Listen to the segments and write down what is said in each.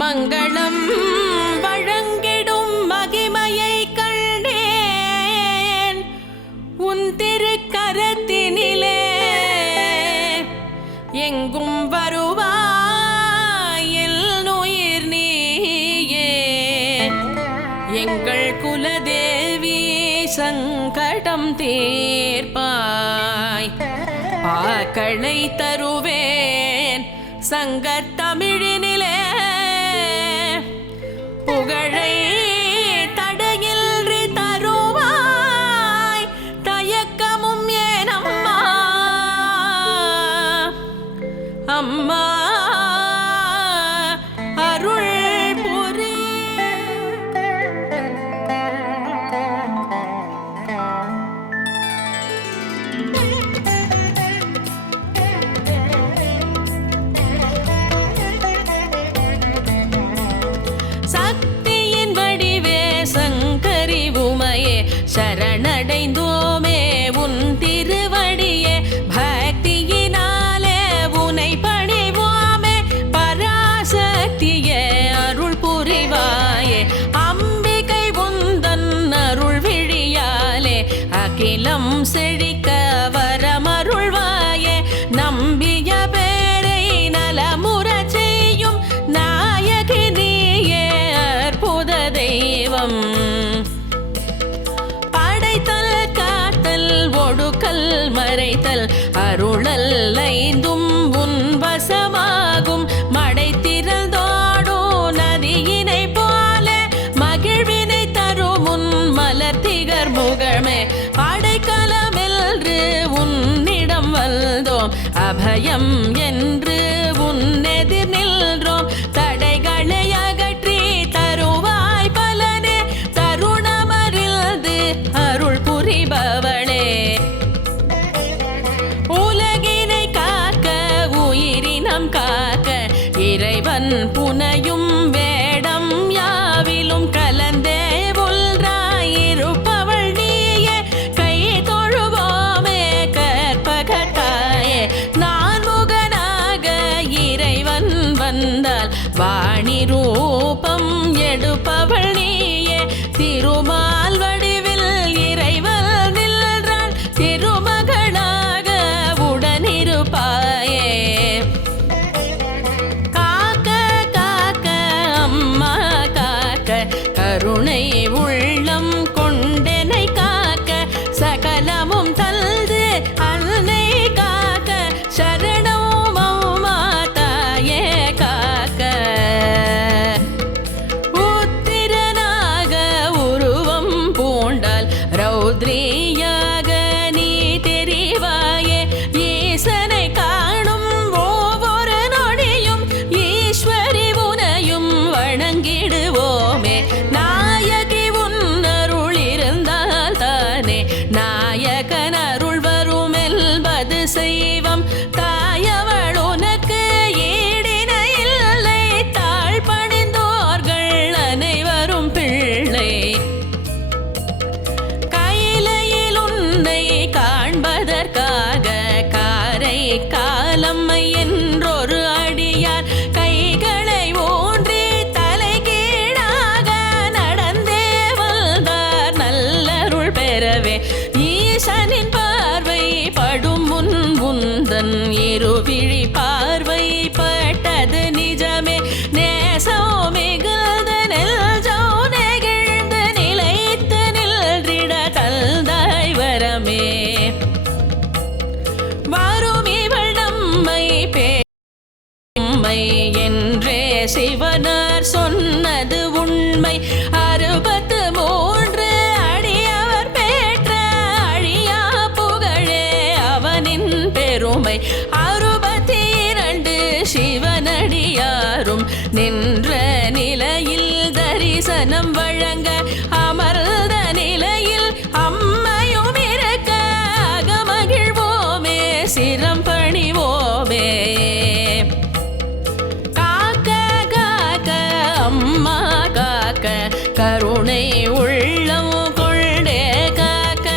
மங்களம் வழங்கிடும் மகிமையை கண்டேன் உன் திருக்கரத்தினிலே. எங்கும் வருவாய் எல்லுயிர் நீயே, எங்கள் குலதேவி சங்கடம் தீர்ப்பாய். பாக்களை தருவேன் சங்கத்தமிழினிலே, புகழை தடையின்றி தருவாய் தயக்கமும் ஏனம்மா. அம்மா அருள் புரி. சக்தியின் வடிவே சங்கரி உமையே, சரணடைந்தோமே உன் திருவடியே. பக்தியினாலே உனை பணிவோமே, பராசக்தியே அருள் புரிவாயே. அம்பிகை உந்தன் அருள் விழியாலே அகிலம் செழிக்க வரமருள்வாயே. நம்பிய பேரை நலமுற செய்யும் நாயகி நீயே அற்புத தெய்வம். படைத்தல் காத்தல் ஒடுக்கல் மறைத்தல் அருளல் ஐந்தும் உன் வசமாகும். மடைத்திறந்தோடோ நதியினை போல மகிழ்வினை தரும் உன் மலர்த்திகர் முகமே. அடைக்கலமென்று உன்னிடம் வந்தோம், அபயம் என்று உன்னெதிர் நின்றோம். தடைகளை அகற்றி தருவாய் பலனே, தருணமறிந்து அருள் புரிபவளே. உலகினை காக்க உயிரினம் காக்க இறைவன் புனையும் வேடம் யாவிலும் கலந்தே உள்றாயிருப்பவள் நீயே. கை தொழுவோமே கற்பகத்தாயே, நான் முகனாக இறைவன் வந்தால் வாணி ரூபம் எடுப்பவள் நீயே. திருமால் வடிவில் இறைவன் நின்றாள், திருமகளாக உடனிருப்பாயே. காக்க காக்க அம்மா காக்க, கருணை உள்ளம் கொண்டெனை காக்க. சகலமும் தல்து அன்னை காக்க, சரணம் அம்மா தாயே காக்க. உத்திரனாக உருவம் பூண்டால் ரௌத்ரியாக நீ தெரிவாயே. ஈசனை காணும் ஒவ்வொரு நொடியும் ஈஸ்வரி உனையும் வணங்கிடுவோமே. நாயகி உன் அருள் இருந்தால் தானே நாயகன் அருள் வரும் என்பது செய்வம். தாயவள் உனக்கு ஈடினை இல்லை, தாழ் பணிந்தோர்கள் அனைவரும் பிள்ளை. கையிலையில் உன்னை காண்பதற்காக காரை காலம்மை என்றொரு அடியார் கைகளை ஊன்றி தலை கீழாக நடந்தே வந்தார் நல்லருள் பெறவே. ஈசனின் பார்வை படும் முன் உந்தன் இருவிழி பார்வை பட்டது நிஜமே. நேசோ மிகுந்த நெல்ஜோ நெகிழ்ந்து நிலைத்து நின்றிட தல்தாய் வரமே. வரும் இவள் நம்மை பேமை என்றே சிவனார் சொன்னது உண்மை. 63 அடியவர் பெற்ற அழியா புகழே அவனின் பெருமை. 62 சிவனடியாரும் நின்ற நிலையில் தரிசனம் வழங்க, அமர்ந்த நிலையில் அம்மையும் இருக்க அகமகிழ்வோமே, சிரம் பணிவோமே. காக்க காக்க அம்மா காக்க, கருணை உள்ளம் கொண்டே காக்க.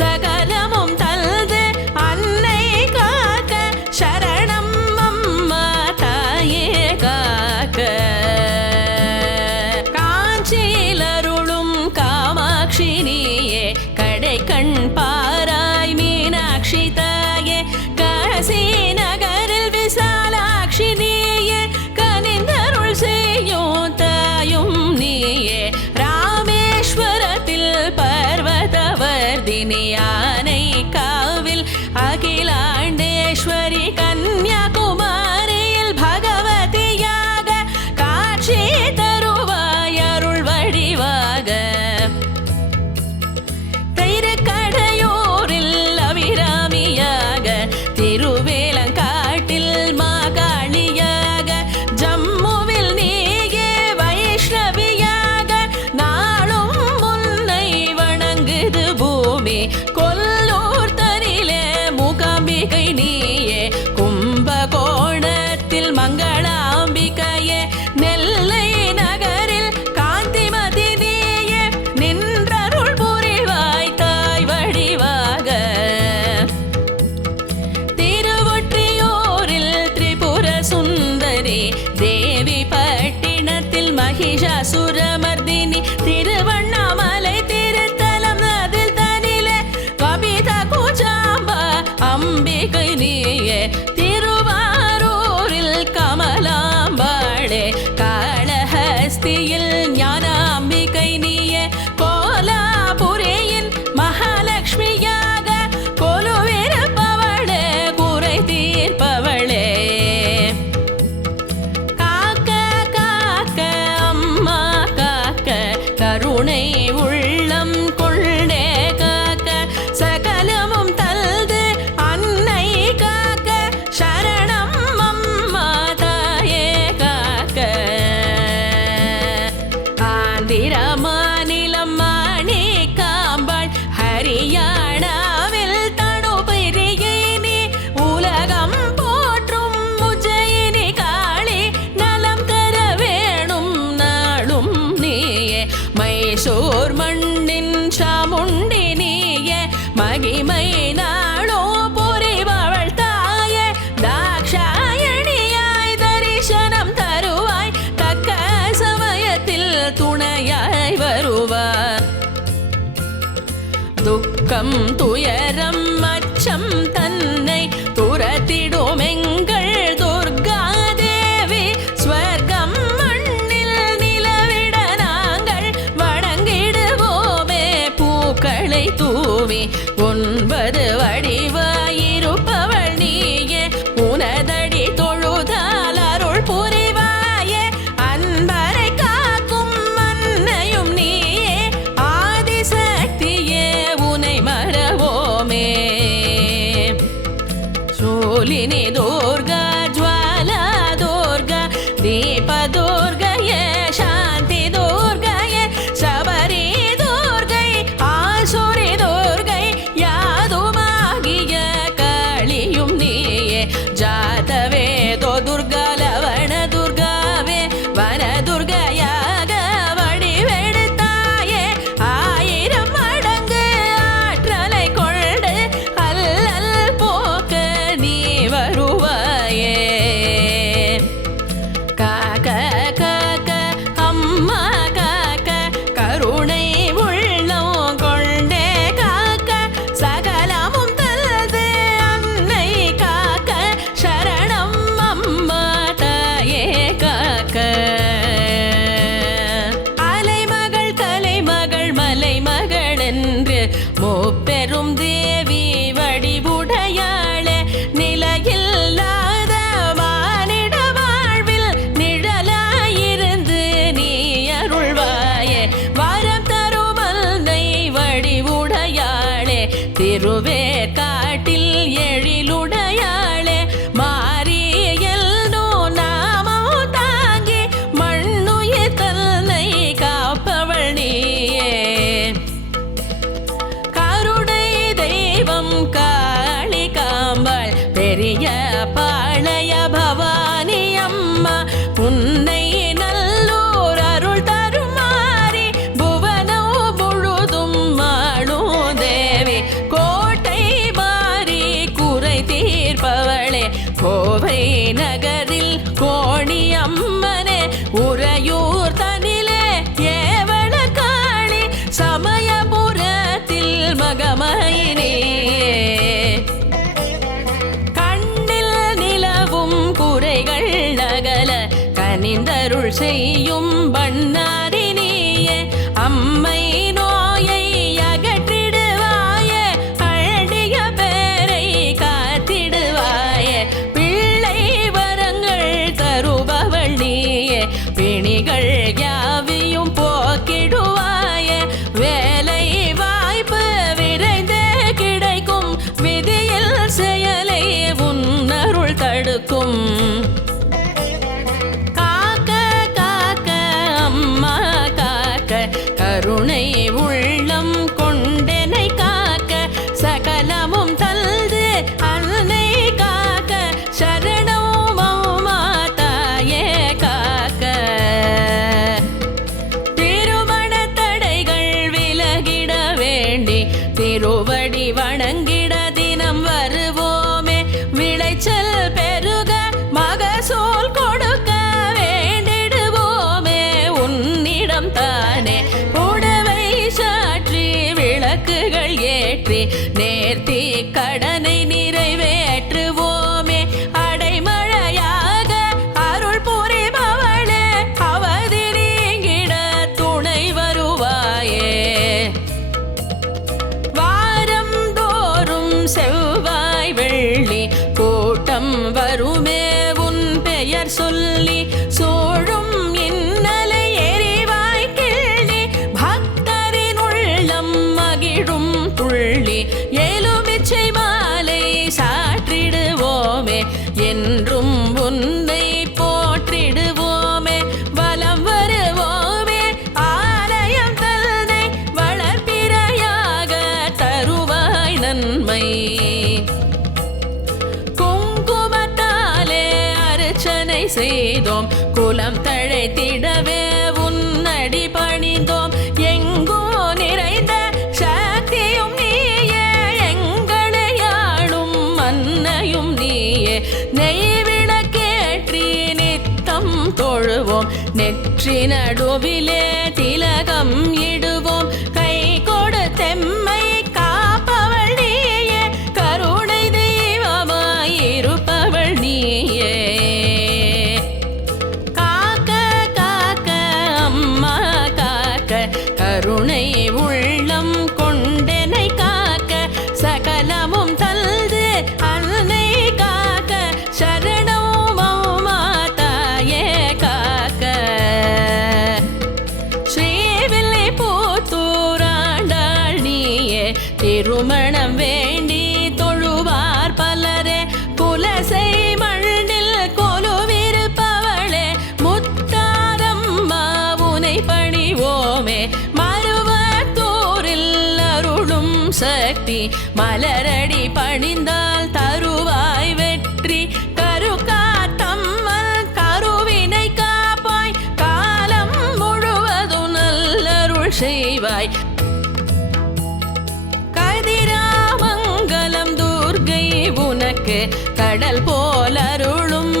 சகலமும் தல்து அன்னை காக்க, சரணம் அம்மா தாயே காக்க. மைசூர் மண்ணின் சாமுண்டி நீயே மகிமை நாளோ புரிபவள் தாயே தாக்ஷாயணியாய் தரிசனம் தருவாய் தக்க சமயத்தில் துணையாய் வருவார் துக்கம் துயரம் அச்சம் தன்னை துரத்திடும் எங்கள் துர்கா தேவி ஸ்வர்க்கம் மண்ணில் நிலவிட நாங்கள் வணங்கிடுவோமே பூக்களை தூவி 9 வடிவாயிருப்பவள் நீயே உனதடி தொழுதால் அருள் புரிவாயே அன்பரை காக்கும் அன்னையும் நீயே ஆதிசக்தியே உனை மறவோமே சூலினி துர்கா ஜ்வாலா துர்கா தீப துர்கையே சாந்தி துர்கையே சபரி துர்கை ஆசுரி துர்கை யாதுமாகிய காளியும் நீயே ஜாதவேதோ துர்கா லவண துர்காவே வன துர்கையாக வடிவெடுத்தாயே 1000 மடங்கு ஆற்றலை கொண்டு அல்லல் போக்க நீ வருவாயே காக்க காக்க அம்மா காக்க கருணை உள்ளம் கொண்டே காக்க சகலமும் தல்து அன்னை காக்க சரணம் அம்மா தாயே காக்க அலைமகள் கலைமகள் மலைமகள் என்று முப்பெரும் தேவி வடிவுடையாளே நிலையில்லாத மானிட வாழ்வில் நிழலாயிருந்து நீ அருள்வாயே வரம் தரும் அன்னை வடிவுடையாளே திருவேற்காட்டில் எழிலுடையாளே மாரியல்னோ நாமம் தாங்கி மண்ணுயிர் தன்னை காப்பவள் நீயே கருணை தெய்வம் காளிகாம்பாள் பெரிய பாளைய பவானி அம்மா உன்னை நல்லோர் அருள் தருமாறி புவனோ முழுதும் ஆளும் தேவி கோட்டை மாறி குறை தீர்ப்பவளே கோவை நகரில் கோணி அம்மனே உறையூர் தனிலே ஏவள காளி சமயபுரத்தில் மகமயினியே கண்ணில் நிலவும் குறைகள் அகல கனிந்தருள் செய்யும் பண்ணாரி நீயே அம்மை நோயை அகற்றிடுவாயே அழகிய பேரை காத்திடுவாயே பிள்ளை வரங்கள் தருபவள் நீயே பிணிகள் யாவையும் போக்கிடுவாயே வேலை வாய்ப்பு விரைந்தே கிடைக்கும் விதியில் செயலை உன்னருள் தடுக்கும் காக்க காக்க அம்மா காக்க கருணை உள்ளம் கொண்டனை காக்க சகலமும் தல்து அன்னை காக்க சரணம் அம்மா தாயே காக்க திருமண தடைகள் விலகிட வேண்டி திருவடி வணங்கிட தினம் வருவோமே விளைச்சல் பெருக மகசூல் கொடுக்க வேண்டிடுவோமே உன்னிடம் தானே புடவை சாற்றி விளக்குகள் ஏற்றி நேர்த்தி கடனை நிறைவேற்றுவோமே அடைமழையாக அருள் புரிபவளே அவதி நீங்கிட துணை வருவாயே வாரம் தோறும் செவ்வாய் வெள்ளி கூட்டம் வருமே உன் பெயர் சொல்லி சூழும் இன்னலை எரிவாய் கிள்ளி பக்தரின் உள்ளம் மகிழும் துள்ளி எலுமிச்சை மாலை சாற்றிடுவோமே என்றும் உன்னை போற்றிடுவோமே வலம் வருவோமே ஆலயம் தன்னை வளர்ப்பிறையாக தருவாய் நன்மை குங்குமத்தாலே அர்ச்சனை செய்தோம் குலம் தழைத்திடவே உன்னடி பணிந்தோம் எங்கள் நெற்றி நடுவிலே திலகம் இடுவோம் கை கொடு தெம்மை காப்பவள் நீயே கருணை தெய்வமாயிருப்பவள் நீயே காக்க காக்க அம்மா காக்க கருணை உள்ளம் கொண்டனை காக்க சகலமும் தல்து அன்னை காக்க சரணம் அம்மா தாயே காக்க ஸ்ரீவில்லை புத்தூராண்டாள் நீயே திருமணம் வேண்டி தொழுவார் பலரே குலசை மண்ணில் கொலுவிருப்பவளே முத்தாரம்மா உனை பணிவோமே மருவத்தூரில் அருளும் சக்தி மலரடி பணிந்தால் தருவாய் வெற்றி கருக்காத்தம்மல் கருவினை காப்பாய் காலம் முழுவதும் நல்லருள் செய்வாய் கதிராமங்கலம் துர்க்கை உனக்கு கடல் போல் அருளும்